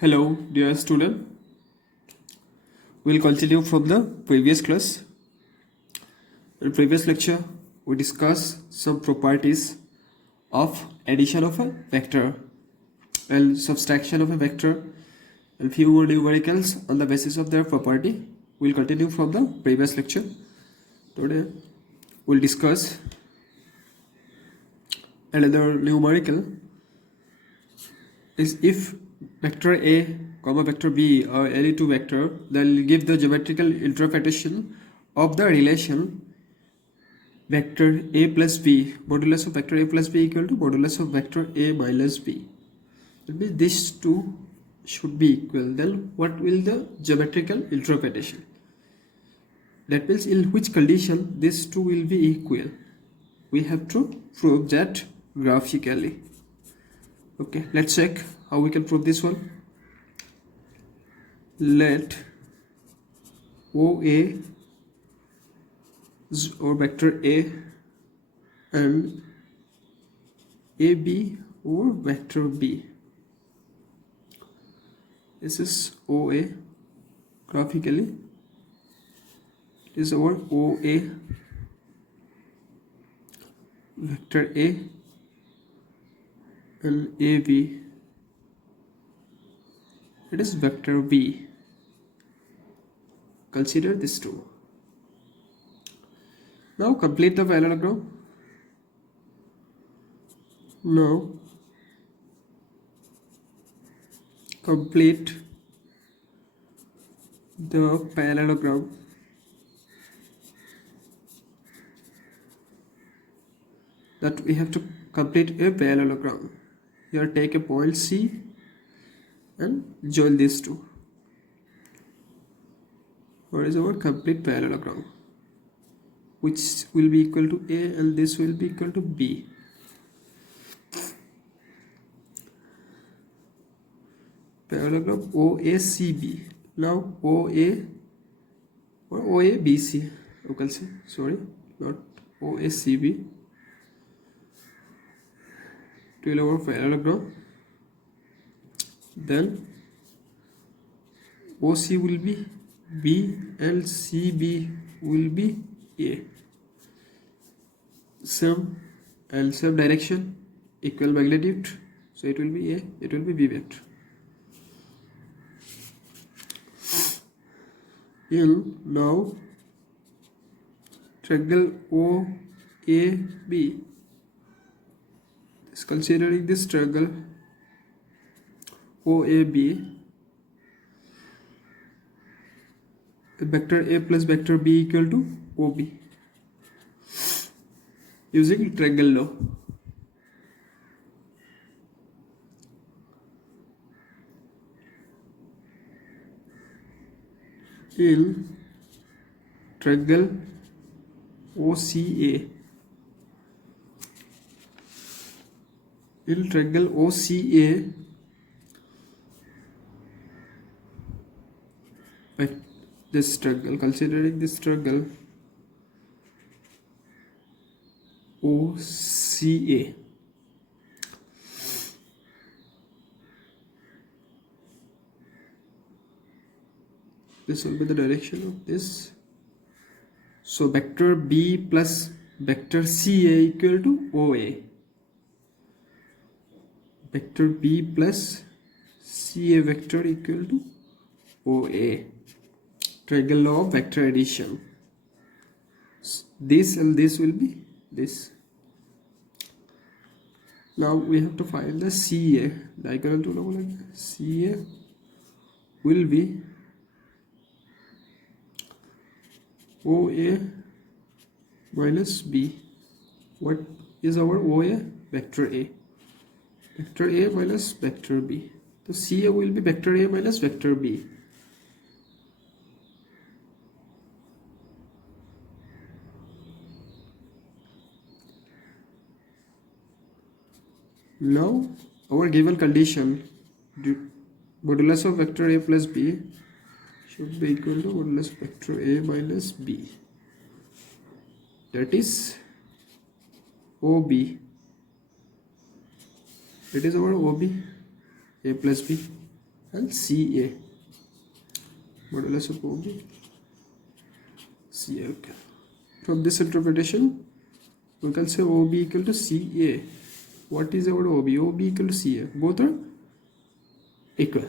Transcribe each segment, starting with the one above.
Hello, dear student. We'll continue from the previous class. In previous lecture, we discussed some properties of addition of a vector and subtraction of a vector and few more numericals on the basis of their property. We'll continue from the previous lecture. Today, we'll discuss another numerical is if vector A comma vector B are any two vector, then give the geometrical interpretation of the relation vector A plus B, modulus of vector A plus B equal to modulus of vector A minus B. That means these two should be equal. Then what will the geometrical interpretation? That means in which condition these two will be equal? We have to prove that graphically. Okay, let's check how we can prove this one. Let OA or vector A and AB or vector B. This is OA. Graphically, this is our OA, vector A and AB. It is vector B. Consider this two. Now complete the parallelogram. Now complete the parallelogram. That we have to complete a parallelogram. Here take a point C and join these two. What is our complete parallelogram? Which will be equal to A and this will be equal to B. Parallelogram OACB. Now OA or OABC. You can say, sorry, not OACB. To our parallelogram. Then OC will be B and CB will be A. Same and same direction, equal magnitude, so it will be A, it will be B vector. Now triangle OAB is considering this triangle OAB, vector A plus vector B equal to OB using triangle law. In triangle OCA, in triangle OCA, this triangle, considering this triangle OCA, this will be the direction of this. So vector B plus vector CA equal to OA. Vector B plus CA vector equal to OA. Triangle law of vector addition. This and this will be this. Now we have to find the CA. Diagonal to double CA will be OA minus B. What is our OA? Vector A. Vector A minus vector B. So CA will be vector A minus vector B. Now our given condition, modulus of vector A plus B should be equal to modulus vector A minus B. That is OB. It is our OB, A plus B. and CA. Modulus of OB, CA. Okay. From this interpretation, we can say OB equal to CA. What is our OB? OB equal to CA. Both are equal.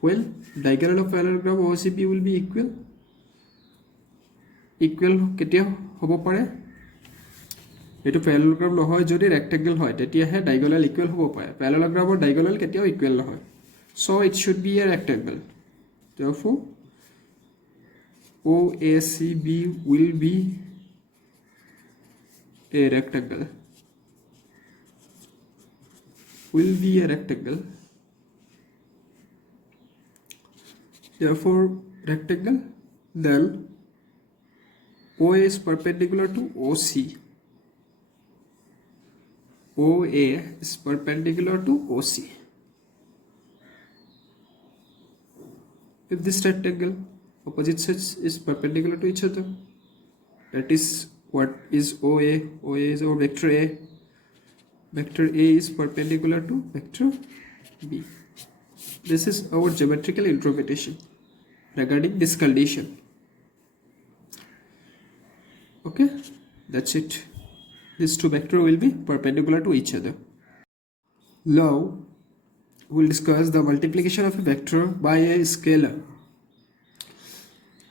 Well, diagonal of parallelogram OCB will be equal. Equal কেতিয়া হ'ব পাৰে? এটো parallelogram নহয় যদি rectangle হয় তেতিয়াহে diagonal equal হ'ব পাৰে. Parallelogramৰ diagonal কেতিয়াও equal নহয়. So it should be a rectangle. Therefore, OACB will be a rectangle. Will be a rectangle. Therefore, rectangle. Then OA is perpendicular to OC. OA is perpendicular to OC. If this rectangle opposite sides is perpendicular to each other, that is what is OA. OA is our vector A. Vector A is perpendicular to vector B. This is our geometrical interpretation regarding this condition. Okay, that's it. These two vectors will be perpendicular to each other. Now, we'll discuss the multiplication of a vector by a scalar.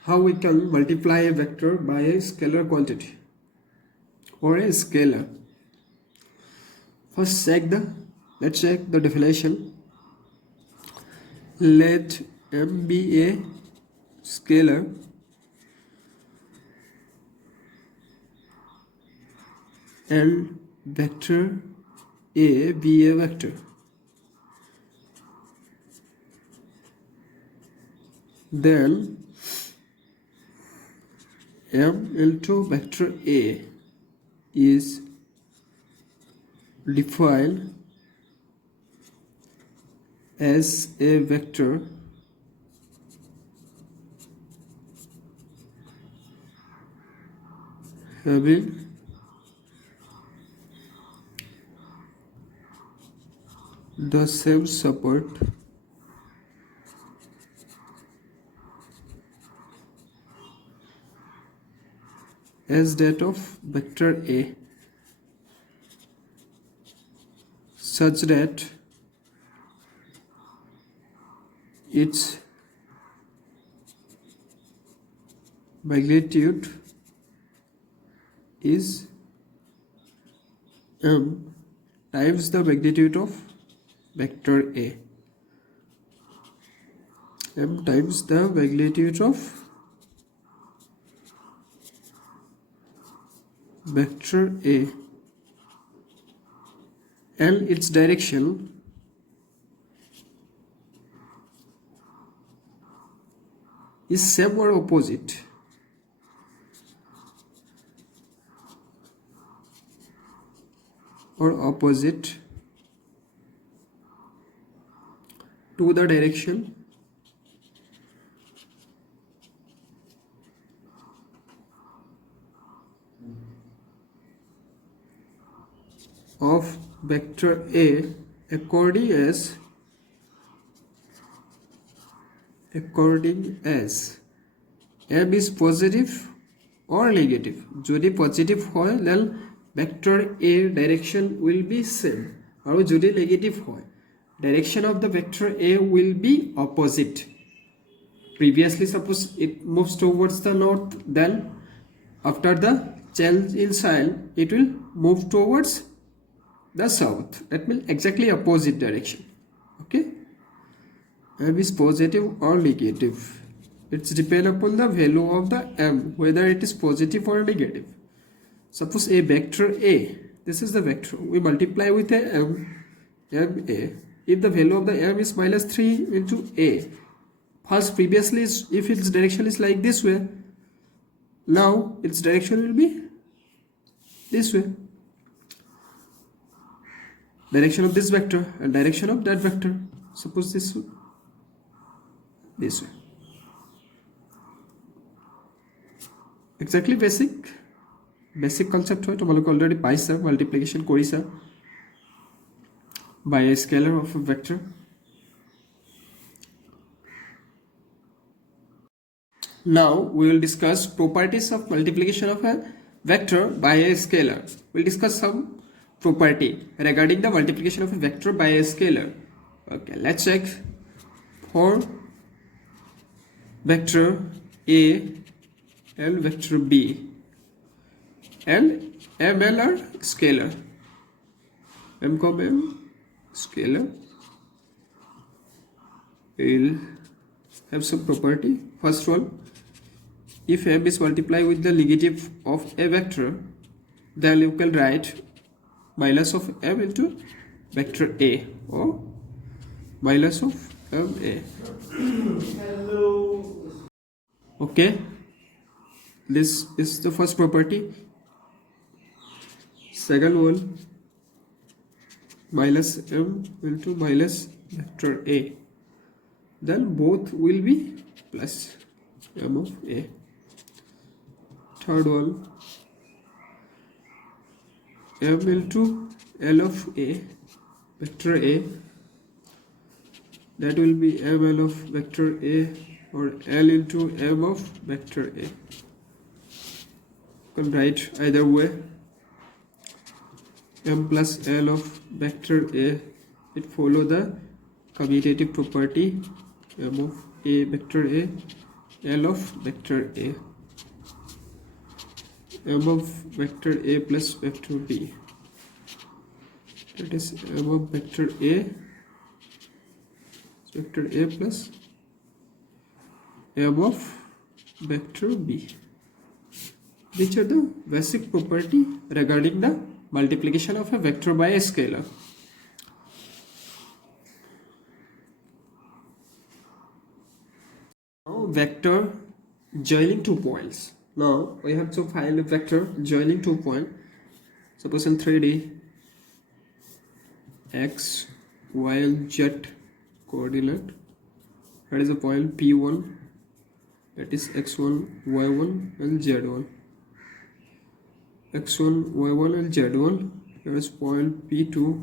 How we can multiply a vector by a scalar quantity or a scalar. First, let's check the definition. Let M be a scalar and vector A be a vector. Then M into vector A is defined as a vector having the same support as that of vector A, such that its magnitude is M times the magnitude of vector A. M times the magnitude of vector A, and its direction is same or opposite to the direction of vector A according as M is positive or negative. Jodi positive hoy then vector A direction will be same, aru jodi negative hoy direction of the vector A will be opposite. Previously, suppose it moves towards the north, then after the change in sign it will move towards the south. That means exactly opposite direction. Okay, M is positive or negative. It's depend upon the value of the M, whether it is positive or negative. Suppose a vector A, this is the vector, we multiply with a M, MA. If the value of the M is minus 3 into A, first previously if its direction is like this way, now its direction will be this way. Direction of this vector and direction of that vector. Suppose this way. Exactly basic concept hoy tomalok already paisa, multiplication korisa by a scalar of a vector. Now we will discuss properties of multiplication of a vector by a scalar. We'll discuss some property regarding the multiplication of a vector by a scalar. Okay, let's check. For vector A and vector B, and ML are scalar. M, M scalar. We'll have some property. First one, if M is multiplied with the negative of a vector, then you can write minus of M into vector A, or minus of MA. Okay, this is the first property. Second one, minus M into minus vector A, then both will be plus M of A. Third one, M into L of A, vector A, that will be ML of vector A, or L into M of vector A. You can write either way. M plus L of vector A, it follow the commutative property M of A vector A, L of vector A, M of vector A plus vector B, that is M of vector A plus M of vector B. These are the basic property regarding the multiplication of a vector by a scalar. Now vector joining 2 points. Now we have to find a vector joining 2 points. Suppose in 3D, x, y and z coordinate. That is a point P1, that is x1, y1 and z1. x1, y1 and z1. Here is point P2,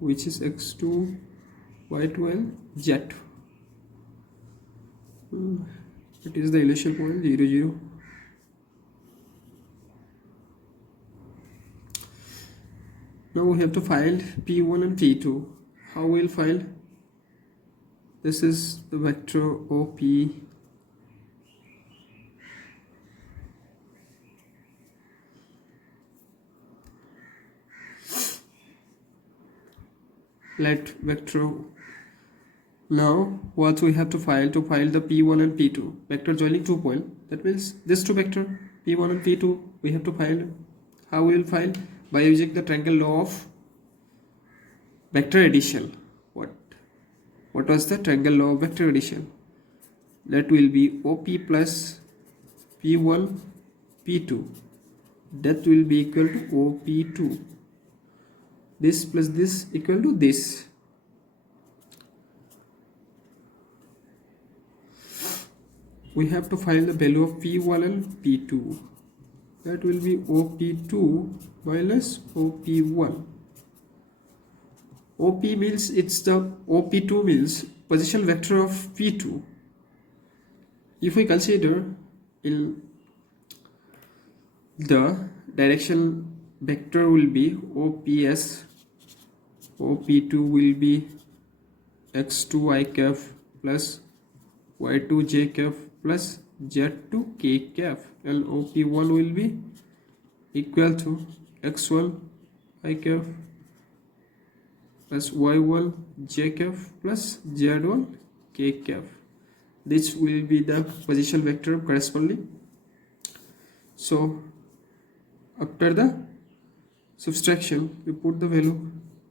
which is x2, y2 and z2. It is the initial point 0, 0. Now we have to find P1 and P2. How we will find? This is the vector OP. Let vector. Now what we have to find the P1 and P2 vector joining 2 points. That means this two vector P1 and P2 we have to find. How we will find? By using the triangle law of vector addition. What was the triangle law of vector addition? That will be OP plus P1 P2, that will be equal to OP2. This plus this equal to this. We have to find the value of P1 and P2. That will be OP2 minus OP1. OP means it's the OP2 means position vector of P2. If we consider in the direction vector will be OPS, OP2 will be x2 I cap plus y2 j cap plus z2 k cap, and OP1 will be equal to x1 I cap plus y1 j cap plus z1 k cap. This will be the position vector corresponding. So after the subtraction, we put the value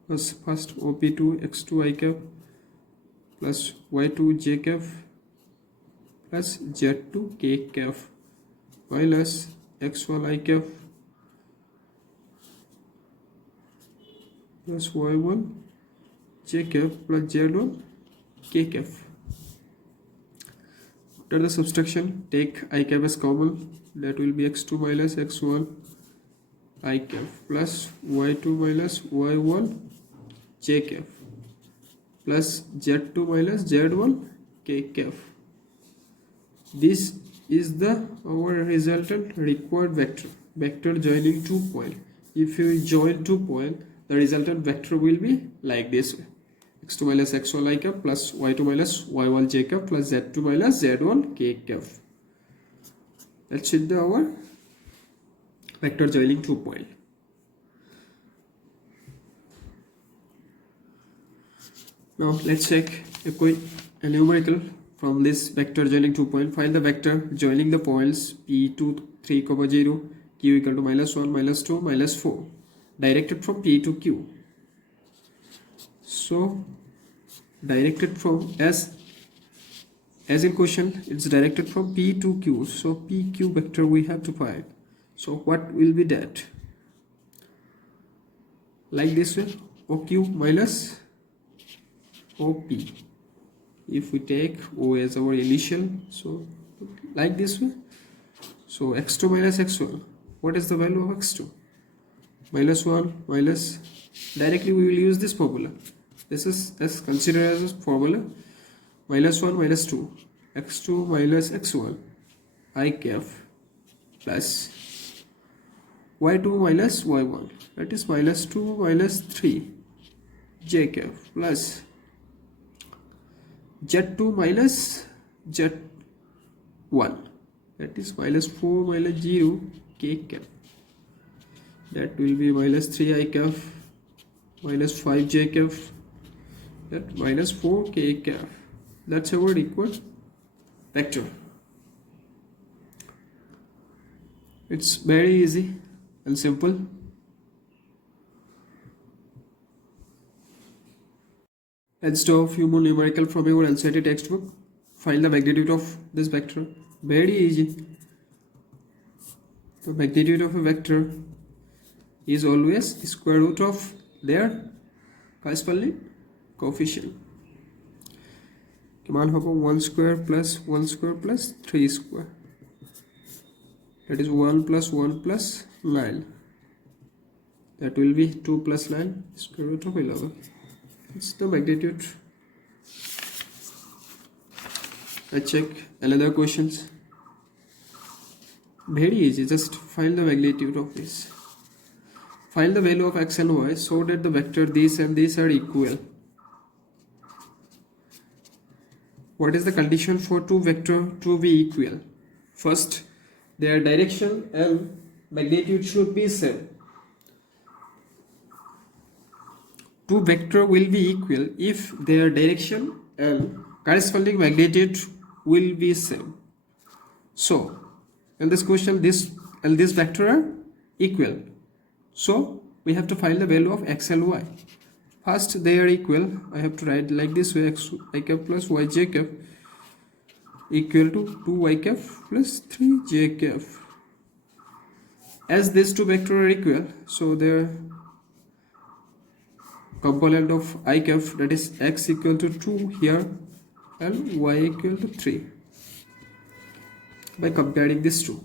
as first OP2 x2 I cap plus y2 j cap plus z2 k cap minus x1 I cap plus y1 j cap plus z1 k cap. After the subtraction, take I cap as common. That will be x2 minus x1 I cap plus y2 minus y1 j cap plus z2 minus z1 k cap. This is the our resultant required vector joining 2 points. If you join 2 points, the resultant vector will be like this way: x2 minus x1 I cap plus y2 minus y1 j cap plus z2 minus z1 k cap. Let's check our vector joining 2 points. Now let's check a numerical from this vector joining 2 points. Find the vector joining the points p2 3, 0, q equal to minus 1, minus 2, minus 4, directed from p to q. So directed from as in question, it's directed from p to q. So pq vector we have to find. So what will be that? Like this way: oq minus OP. If we take O as our initial, so like this way. So x2 minus x1, what is the value of x2? Minus 1 minus, directly we will use this formula. This is considered as a formula. Minus 1 minus 2, x2 minus x1 I cap plus y2 minus y1, that is minus 2 minus 3 j cap plus z2 minus z1, that is minus 4 minus 0 k cap, that will be minus 3 I cap minus 5 j cap, that minus 4 k cap. That's our required vector. It's very easy and simple. Let's do a few more numerical from your NCERT textbook. Find the magnitude of this vector. Very easy. The magnitude of a vector is always the square root of their corresponding coefficient. मान होगा 1 square plus 1 square plus 3 square. That is 1 plus 1 plus 9. That will be 2 plus 9 square root of 11. It's the magnitude. Let's check another questions. Very easy. Just find the magnitude of this. Find the value of x and y so that the vector this and this are equal. What is the condition for two vector to be equal? First, their direction and magnitude should be same. Two vector will be equal if their direction and corresponding magnitude will be same. So, in this question, this and this vector are equal. So, we have to find the value of x and y. First, they are equal. I have to write like this way: x I cap plus y j cap equal to 2y cap plus 3j cap. As these two vectors are equal, so their component of I cap, that is x equal to 2 here and y equal to 3. By comparing these two,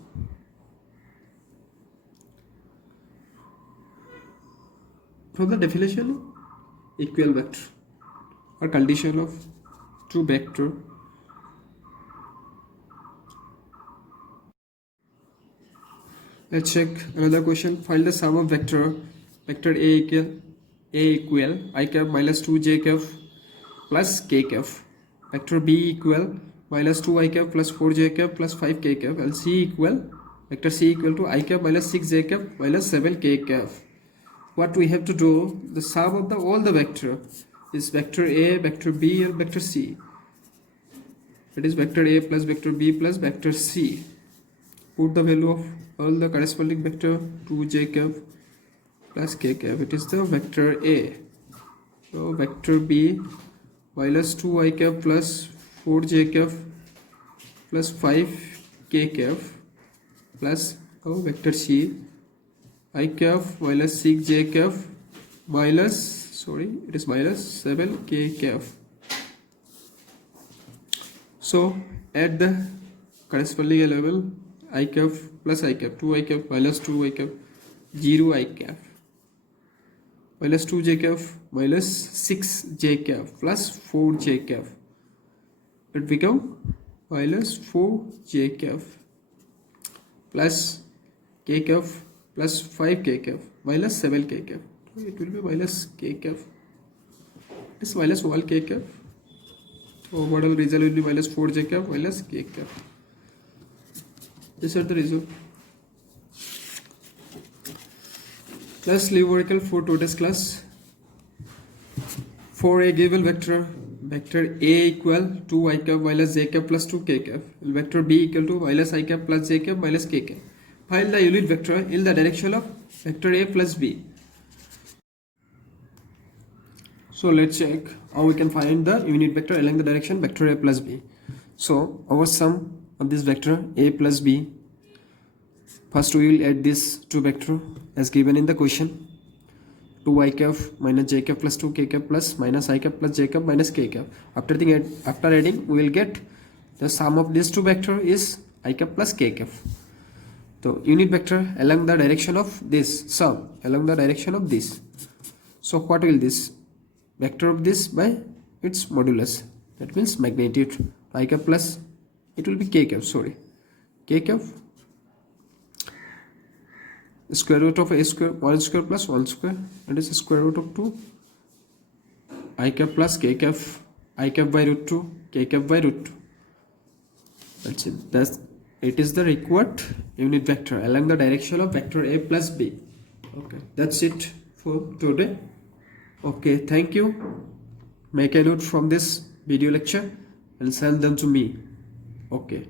from the definition, equal vector or condition of two vector. Let's check another question. Find the sum of vector a equal I cap minus 2 j cap plus k cap, vector b equal minus 2 I cap plus 4 j cap plus 5 k cap, and vector c equal to I cap minus 6 j cap minus 7 k cap. What we have to do, the sum of all the vector is vector a, vector b and vector c. It is vector a plus vector b plus vector c. Put the value of all the corresponding vector 2j cap plus k cap. It is the vector a. So vector b minus 2 I cap plus 4j cap plus 5 k cap plus vector c I cap minus 6 j cap minus minus 7 k cap. So at the corresponding level, I cap plus I cap, 2 I cap minus 2 I cap, 0 I cap minus 2 j cap minus 6 j cap plus 4 j cap. It become minus 4 j cap plus k cap plus 5 k cap minus 7 k cap. It will be minus k cap. This minus 1 k cap. So model result will be minus 4 j cap minus k cap. These are the result. Let's leave numerical for today's class. For a given vector A equal to I cap minus j cap plus 2 k cap, vector B equal to minus I cap plus j cap minus k cap. Find the unit vector in the direction of vector A plus B. So let's check how we can find the unit vector along the direction vector A plus B. So our sum of this vector A plus B, first we will add this two vector as given in the question. 2 I cap minus j cap plus 2 k cap plus minus I cap plus j cap minus k cap. After adding we will get the sum of these two vector is I cap plus k cap. So unit vector along the direction of this sum along the direction of this. So what will this vector of this by its modulus, that means magnitude. I cap plus it will be k cap, sorry, k cap square root of a square 1 square plus 1 square, that is square root of 2 I cap plus k cap, I cap by root 2 k cap by root 2. That's it. It is the required unit vector along the direction of vector A plus B. Okay, that's it for today. Okay, thank you. Make a note from this video lecture and send them to me. Okay.